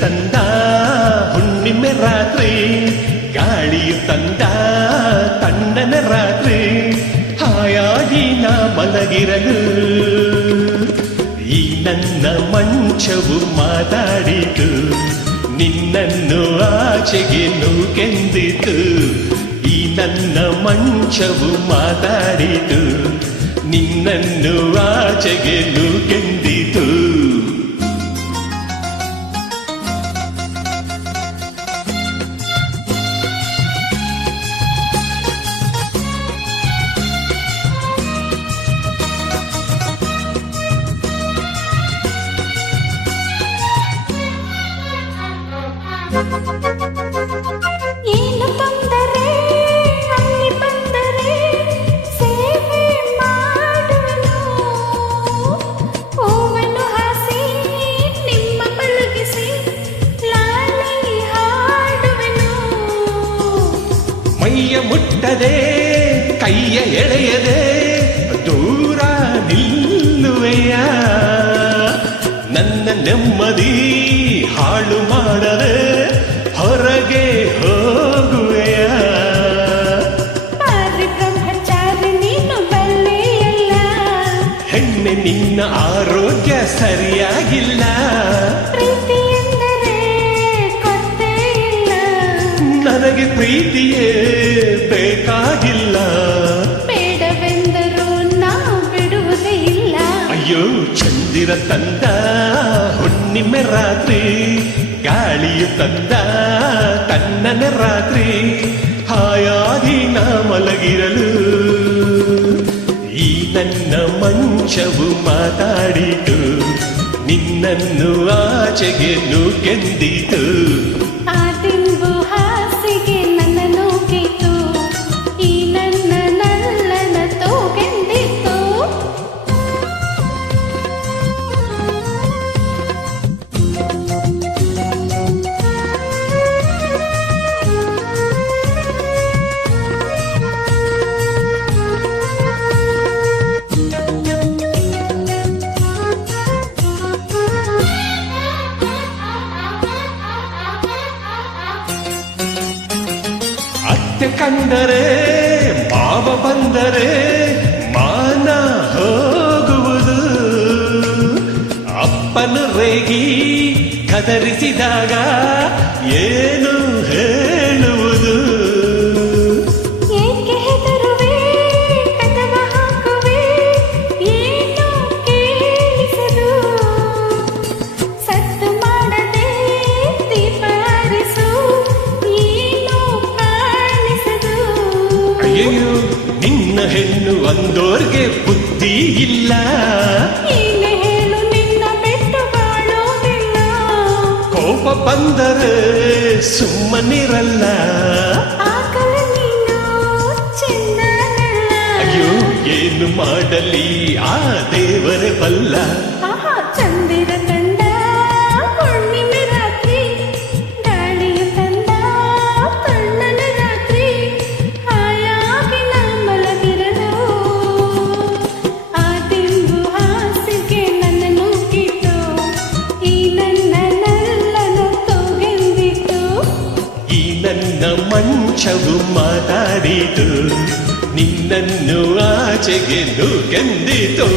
ತಂದ ಹುಣ್ಣಿಮೆ ರಾತ್ರಿ, ಗಾಳಿಯು ತಂದ ತಣ್ಣನ ರಾತ್ರಿ, ಹಾಯಾಗಿ ನಾ ಮಲಗಿರಲು ಈ ನನ್ನ ಮಂಚವು ಮಾತಾಡಿತು, ನಿನ್ನನ್ನು ಆಚೆಗೆ ನೂಕೆಂದಿತು. ಈ ನನ್ನ ಮಂಚವು ಮಾತಾಡಿತು, ನಿನ್ನನ್ನು ಆಚೆಗೆ ನೂಕೆಂದಿತು. ಏನು ಬಂದರೆ ಅಲ್ಲಿ ಬಂದರೆ ಸೇವೆ ಮಾಡುವೆನು, ಹೂವನ್ನು ಹಾಸಿ ನಿಮ್ಮ ಮಲಗಿಸಿ ಲಾಲಿ ಹಾಡುವೆನು. ಮೈಯ ಮುಟ್ಟದೆ ಕೈಯ ಎಳೆಯದೆ ದೂರ ನಿಲ್ಲುವೆಯ, ನನ್ನ ನೆಮ್ಮದಿ ಹಾಳು ಮಾಡದೆ ಹೊರಗೆ ಹೋಗುವೆಯ. ಪಾರಿ ಬ್ರಹ್ಮಚಾರಿ ನೀನು ಬಲ್ಲೆಯಲ್ಲ, ಹೆಣ್ಣೆ ನಿನ್ನ ಆರೋಗ್ಯ ಸರಿಯಾಗಿಲ್ಲ, ಪ್ರೀತಿ ಎಂದರೆ ಕೊರತೆ ಇಲ್ಲ, ನನಗೆ ಪ್ರೀತಿಯೇ ಬೇಕಾಗಿಲ್ಲ. ಬೇಡವೆಂದರೂ ನಾವು ಬಿಡುವುದೇ ಇಲ್ಲ. ಅಯ್ಯೋ ಚಂದಿರ ತಂದ ಹುಣ್ಣಿಮೆ ರಾತ್ರಿ, ಗಾಳಿಯು ತಂದ ತಣ್ಣನ ರಾತ್ರಿ, ಹಾಯಾಗಿ ನಾ ಮಲಗಿರಲು ಈ ನನ್ನ ಮಂಚವು ಮಾತಾಡಿತು, ನಿನ್ನನ್ನು ಆಚೆಗೆ ನೂಕೆಂದಿತು. ಆ ದಿಂಬು ಹಾಸಿಗೆ ನನ್ನ ನೂಕಿತು, ಈ ನನ್ನ ನಲ್ಲನ ತೂಗೆಂದಿತು. ಅತ್ತೆ ಕಂಡರೆ ಮಾವ ಬಂದರೆ ಮಾನ ಹೋಗುವುದು, ಅಪ್ಪನ ರೇಗಿ ಕದರಿಸಿದಾಗ ಏನು ಹೇಳುವುದು. ಏಕೆ ಹೆದರುವೆ ಕದವ ಹಾಕುವೆ, ಏನು ಕೇಳಿಸದು, ಸದ್ದು ಮಾಡದೆ ದೀಪ ಆರಿಸು, ಏನು ಕಾಣಿಸದು. ಅಯ್ಯೋ ನಿನ್ನ ಹೆಣ್ಣು ಅಂದೋರ್ಗೆ ಬುದ್ಧಿ ಇಲ್ಲ, ಏನೇ ಹೇಳು ನಿನ್ನ ಬಿಟ್ಟು ಬಾಳೋದಿಲ್ಲ, ಕೋಪ ಬಂದರೆ ಸುಮ್ಮನಿರಲ್ಲ. ಆಗಲ ನೀನು ಚೆನ್ನನಲ್ಲ. ಅಯ್ಯೋ ಏನು ಮಾಡಲಿ ಆ ದೇವರೇ ಬಲ್ಲ. ಆಹಾ ಚಂದಿರ ತಂದ ಹುಣ್ಣಿಮೆ ರಾತ್ರಿ, ಗಾಳಿಯು ತಂದ ತಣ್ಣನ ರಾತ್ರಿ, ಹಾಯಾಗಿ ನಾ ಮಲಗಿರಲು ಆ ದಿಂಬು ಹಾಸಿಗೆ ನನ್ನ ನೂಕಿತು, ಈ ನನ್ನ ನಲ್ಲನ ತೂಗೆಂದಿತು. ಈ ನನ್ನ ಮಂಚವು ಮಾತಾಡಿತು, ನಿನ್ನನ್ನು ಆಚೆಗೆ ನೂಕೆಂದಿತು.